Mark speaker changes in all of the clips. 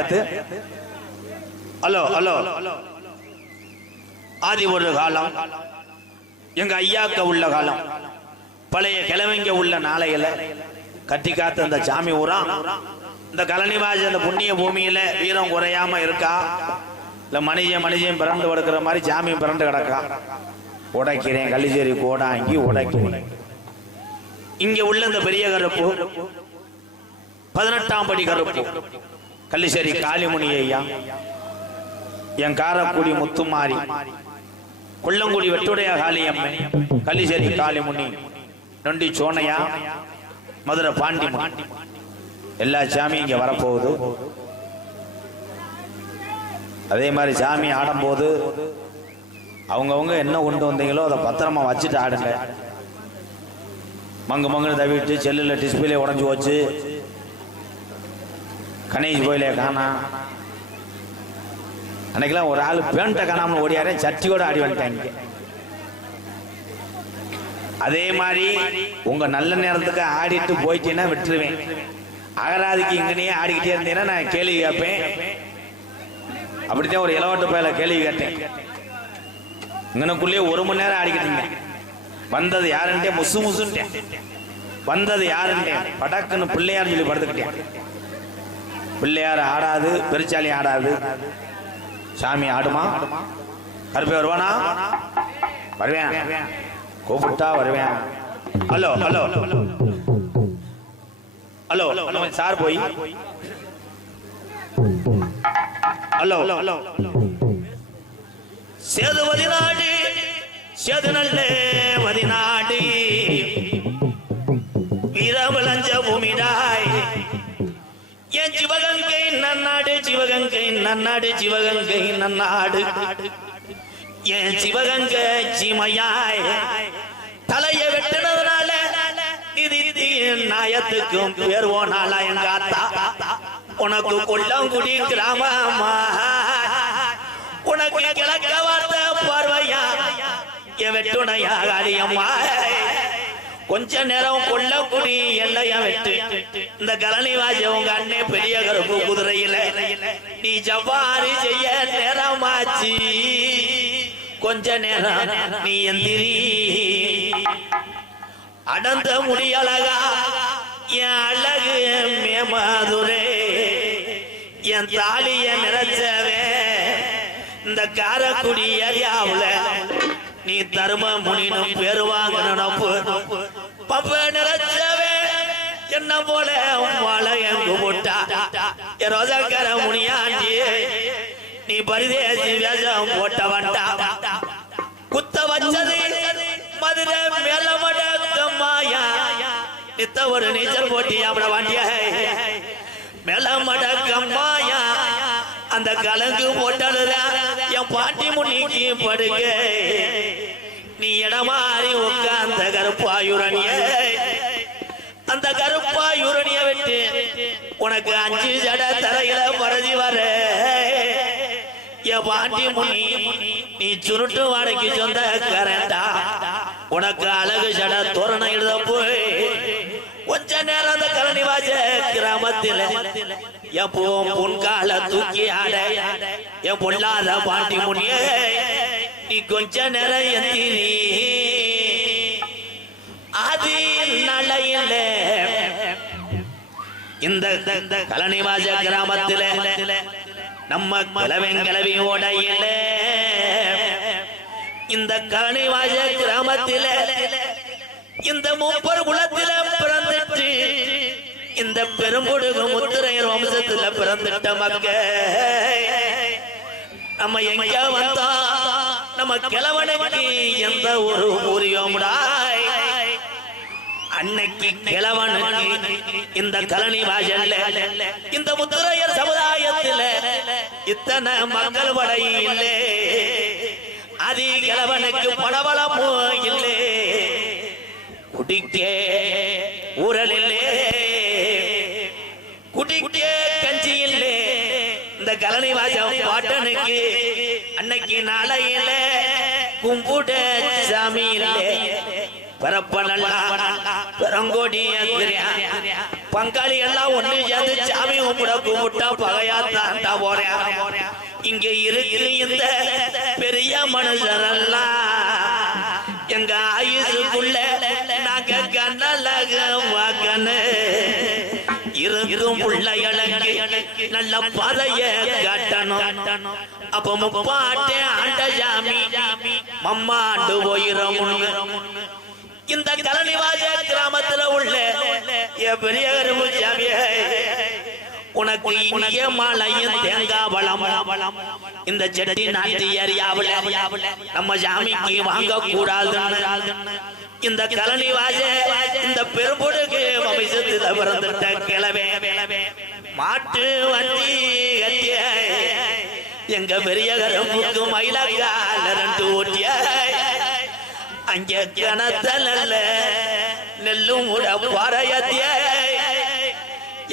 Speaker 1: ஏத்து hello hello. ஆதி ஒரு காலம் எங்க ஐயாக்க உள்ள காலம் பழைய கிழமைங்க உள்ள நாளையில கட்டி காத்த அந்த சாமி ஊரா? இந்த கலனிவாஜ் அந்த புண்ணிய பூமியில வீரம் குறையாம இருக்கா? இல்ல மனிதன் மனிதன் பிறந்து கிடக்குற மாதிரி சாமியும் பிறந்து கிடக்கா? உடைக்கிறேன் கள்ளிச்சேரி கோடாங்கி உடைக்கிறேன். இங்க உள்ள இந்த பெரிய கருப்பு பதினெட்டாம் படி கருப்பு. கள்ளிசேரி காளிமுனி ஐயா. என் காரக்குடி முத்துமாரி. கொல்லங்குடி வெட்டுடைய காளியம்மன். கள்ளிச்சேரி காளிமுனி. நொண்டி சோனையா. மதுரை பாண்டி எல்லா சாமியும் இங்க வரப்போகுது. அதே மாதிரி சாமி ஆடும்போது அவங்கவுங்க என்ன கொண்டு வந்தீங்களோ அதை பத்திரமா வச்சுட்டு ஆடுங்க. மங்கு மங்குன்னு தவிட்டு செல்லில் டிஸ்பிளே உடஞ்சி போச்சு. கணேஷ் கோயிலே காணா. அன்னைக்கெல்லாம் ஒரு ஆள் பேண்ட்டை காணாமல் ஓடியாரே சர்ச்சையோட ஆடி வந்துட்டாங்க. அதே மாதிரி உங்க நல்ல நேரத்துக்கு ஆடிட்டு போயிட்டீங்கன்னா விட்டுருவேன். அகராதிக்கு இங்கனையே ஆடிக்கிட்டே இருந்தீங்கன்னா நான் கேள்வி கேட்பேன். அப்படித்தான் ஒரு இளவட்ட பயில கேள்வி கேட்டேன். இங்கனக்குள்ளேயே ஒரு மணி நேரம் ஆடிக்கிட்டீங்க. வந்தது யாருன்ட்டே முசு முசுன்ட்டேன். வந்தது யாருன்ட்டேன் படக்குன்னு பிள்ளையார் சொல்லி படுத்துக்கிட்டேன். பிள்ளையார் ஆடாது பெருச்சாலி ஆடாது. சாமி ஆடுமா? கருப்பை வருவானா? வருவேன். கூப்பிட்டா வருவேன். Hello hello. Hello hello sir போய். ஹலோ. ஹலோ சேது பதினாடு சேது நல்ல சிவகங்கை நன்னாடு சிவகங்கை நன்னாடு. என் சிவகங்கை சிமையாய் தலைய வெட்டினதுனால இது நாயத்துக்கும் பேர் ஓனாலா எங்க அத்தா உனக்கு கொல்லங்குடி கிராமமா? உனக்கு கிழக்க வார்த்த பார்வையா? என் வெட்டுணையா காளியம்மா கொஞ்ச நேரம் கொல்லக்குடி எல்லையா வெட்டு. இந்த கலனி வாஜ உங்க அண்ணே பெரிய கருப்பு குதிரையில. நீ ஜவ்வாறு செய்ய நேரமாச்சு. கொஞ்ச நேரம் நீ எந்திரி. அடந்த முடியழகா என் அழகு மேமாதுரே. என் தாலிய நிறைச்சவே இந்த காரக்குடி ஏரியாவுல நீ தர்ம முனினும் பெருவாங்க நினப்பு. பப்ப நிறைச்சவே என்ன போல வாழ எங்கு போட்டா? என் முனியாண்டி நீ பரிதேசி வேஷம் போட்ட வண்டா. குத்த வச்சது மதுரை மேலமடக்கம்மாயா நித்த ஒரு நீச்சல் போட்டி அவட வாண்டிய. மேலமடக்கம்மாயா அந்த கலங்கு போட்டலுத என் பாட்டி முன்னிக்கு படுக்க. நீ இடமாறி உட்கார்ந்த கருப்பாயுரணிய. அந்த கருப்பாயுரணிய விட்டு உனக்கு அஞ்சு ஜட தரையில பரதி வர. என் பாட்டி முனி நீ சுருட்டு வாடகைக்கு சொந்த கரண்டா உனக்கு அழகு ஜட தோரணம் எழுத போய். கொஞ்ச நேரம் அந்த கலனி வாஜ கிராமத்தில் எப்போ பொன்கால தூக்கி ஆட. என் பொல்லாத பாட்டி முனியே நீ கொஞ்ச நேரம் எந்திரி. அது நலையில இந்த கலனிவாச கிராமத்தில நம்ம கிளவெங்கிளவி இந்த கலனிவாச கிராமத்தில இந்த மூப்பர் குலத்தில பிறந்துட்டு இந்த பெரும்புடுகு முத்திரையர் வம்சத்துல பிறந்துட்ட மக்க நம்ம எங்க வந்தா நம்ம கிழவனுக்கு எந்த ஒரு ஊரியோம்டாய் அன்னைக்கு கிழவனுக்கு இந்த கலனி வாஜல்ல இந்த முத்திரையர் சமுதாயத்தில் இத்தனை மக்கள் படை இல்லை. அது கிழவனுக்கு படபளமோ இல்லை. குடிக்கே ஊரலில் கலனி வாசம் பாட்டனுக்கு அன்னைக்கு நாளையில கும்பிட சாமி பரப்ப நல்லா பெரங்கோடி பங்காளி எல்லாம் ஒண்ணு சேர்ந்து சாமி கும்பிட கும்பிட்டா பகையா தாண்டா போறேன் இங்க இருக்கு இந்த பெரிய மனுஷரெல்லாம். எங்க ஆயுசுக்குள்ள இருக்கும் பிள்ளைகளுக்கு நல்ல பதைய காட்டணும். அப்ப முப்பாட்டே ஆண்ட ஜாமி மம்மாண்டு போயிரும் இந்த கலனிவாஜ கிராமத்துல உள்ள என் பெரிய உனக்கு இனிய மாலையும் தேங்காய் வளம் இந்த செட்டி நாட்டு ஏரியாவுல நம்ம சாமிக்கு வாங்க கூடாதுன்னு இந்த கலனி வாஜ இந்த பெரும்பொடுக்கு வம்சத்துல பிறந்துட்ட கிளவே மாட்டு வண்டி கட்டிய எங்க பெரிய கரும்புக்கு மயிலக்கால ரெண்டு ஓட்டிய அங்க கிணத்தல நெல்லும் உட பாறையத்திய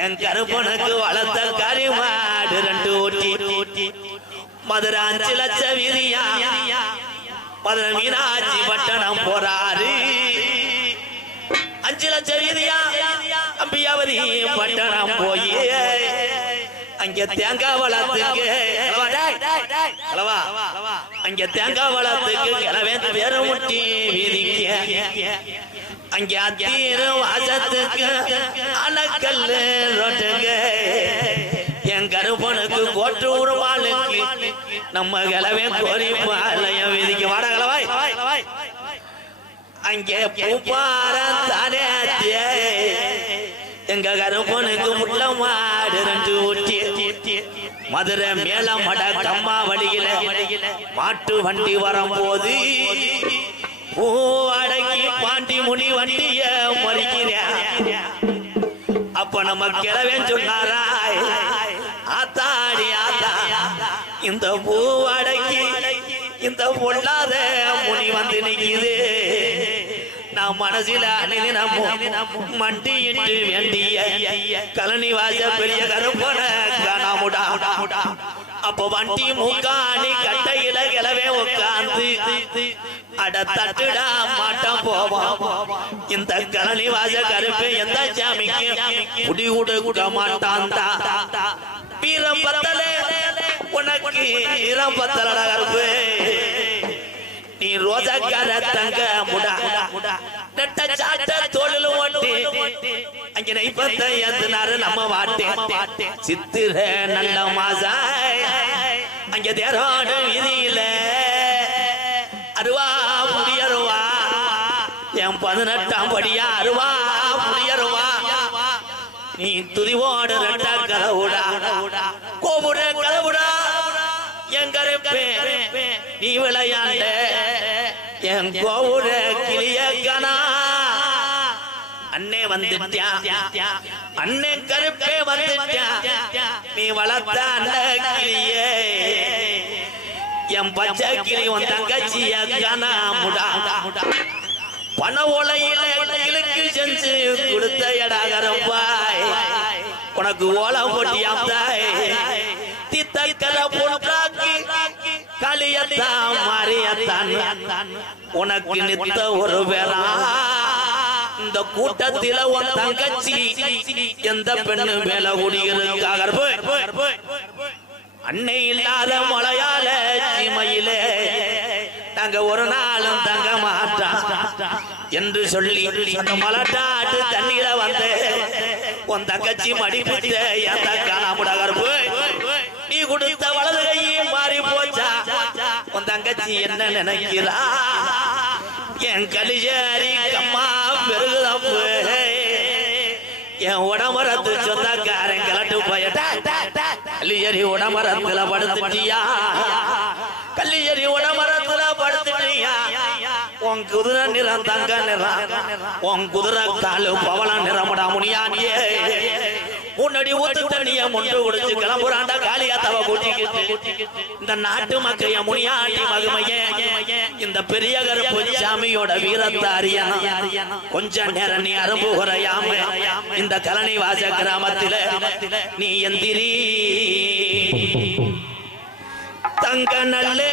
Speaker 1: என் கருப்பனுக்கு வளர்த்த கரிமாடு ரெண்டு ஓட்டி. மதுரை அஞ்சு லட்ச மீனாட்சி பட்டணம் போறாரு அஞ்சு லட்சம் வீதியா? அம்பியாவதி பட்டணம் போய். அங்க தேங்காய் வளத்துக்கு அளவா, அங்க தேங்காய் வளத்துக்கு கிளவே வேற முட்டி வீதிக்க. அங்க அத்தீரும் வாசத்துக்கு அணக்கல்லு ரோட்டுக்கு. கருப்பனுக்கு கோட்டு உருவாளுக்கு. நம்ம கலவே கோரி பாளையம் வாடகலவாய் வாட கிளவாய் அங்கே பூப்பார தானே எங்க கருப்பனுக்கு முள்ள மாடு ரெண்டு ஊட்டி. மதுரை மேல மட கம்மா வழியில மாட்டு வண்டி வரும்போது பூ அடக்கி பாண்டி முனி வண்டிய மறிக்கிறேன். அப்ப நம்ம கிளவேன் சொன்னாரா ஆத்தாடி இந்த பூ அடக்கி இந்த பொல்லாத முனி வந்து நிக்குது. நான் மனசில அணிதினமும் மண்டியிட்டு வேண்டிய கலனி வாச பெரிய கருப்பன காணாமுடா. அப்போ வண்டி மூக்காணி கட்டையில கிளவே உட்காந்து அட தட்டுடா மாட்டம் போவோம் இந்த கலனி வாச கருப்பு எந்த சாமிக்கு குடி கூட மாட்டான் வீரம் பத்தல உனக்கு வீரம் பத்தலடா கருப்பு. நீ ரோஜாக்கார தங்க முடா. நெட்ட சாட்ட தோளில் ஓட்டி அங்க நைப்பத்த ஏத்துனாரு நம்ம வாட்டே. சித்திர நல்ல மாசா அங்க தேரோடு விதியில அருவா முடியருவா என் பதினெட்டாம் படியா அருவா முடியருவா நீ துதிவோடு ரெண்டா கலவுடா. கோபுர கலவுடா. என் கருப்பே நீ விளையாண்ட. என் கோபுர கிளிய கனா அண்ணே வந்துட்டியா? அண்ணே கருப்பே வந்துட்டியா? நீ வளர்த்த அண்ண கிளியே. என் பச்சை கிளி உன் தங்கச்சிய முடா முடா பண ஓலையில கிழக்கு செஞ்சு கொடுத்த உனக்கு ஓலம் போட்டியாம் தாய் தித்தக்கல பொன்றாக்கி களியத்தான் மாறியத்தான். உனக்கு நித்த ஒரு வேளா. இந்த கூட்டத்தில உன் தங்கச்சி எந்த பெண்ணு மேல குடியிருக்காக அன்னை இல்லாத மலையாள சீமையிலே தங்க ஒரு நாளும் தங்க மாட்டான் என்று சொல்லி அந்த மலட்டாட்டு தண்ணீர வந்து உன் தங்கச்சி மடிப்பிட்ட தக்கான காணாமுடகர்பு நீ கொடுத்த வலது கையும் மாறி போச்சா? உன் தங்கச்சி என்ன நினைக்கிறா? என் கலிஜாரி கம்மா பெருகுதப்பு என் உடமரத்து சொந்தக்காரன் கிளட்டு போயட்டா. கல்லியரி உடமரத்துல படுத்துட்டியா? உன் குதிரை நிறம் தங்க நிறம். உன் குதிரை காலு பவள நிறமடா முனியாண்டியே முன்னாடி ஊத்து தண்ணிய முண்டு குடிச்சு கிளம்புறாண்டா காளியாத்தவ கூட்டிக்கிட்டு. இந்த நாட்டு மக்கள் என் முனியாண்டி மகுமையே. இந்த பெரிய கருப்பு சாமியோட வீரத்தை அறியணும். கொஞ்ச நேரம் நீ அரும்புகிறையாம இந்த கலனி வாச கிராமத்தில நீ எந்திரி. தங்க நல்லே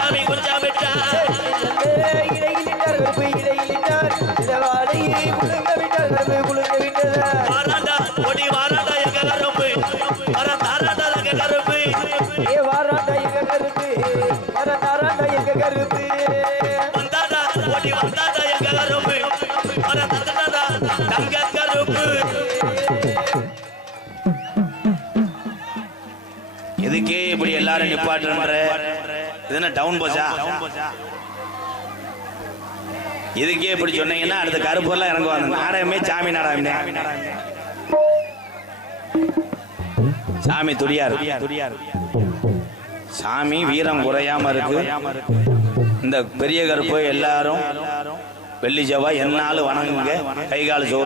Speaker 2: குஞ்சாமி குஞ்சாமிட்டா
Speaker 1: வாராண்டா ஒடி வாராண்டா எதுக்கே இப்படி எல்லாரும் நிப்பாட்டுன்ற இது என்ன டவுன் போச்சா இதுக்கே இப்படி சொன்னீங்கன்னா அடுத்த கருப்பூர்லாம் இறங்க வந்து நாடகமே. சாமி நாடகமே. சாமி துடியாரு. சாமி வீரம் குறையாம இருக்கு. இந்த பெரிய கருப்பு எல்லாரும் வெள்ளி செவ்வாய் என்னாலும் வணங்குங்க. கைகால் சோ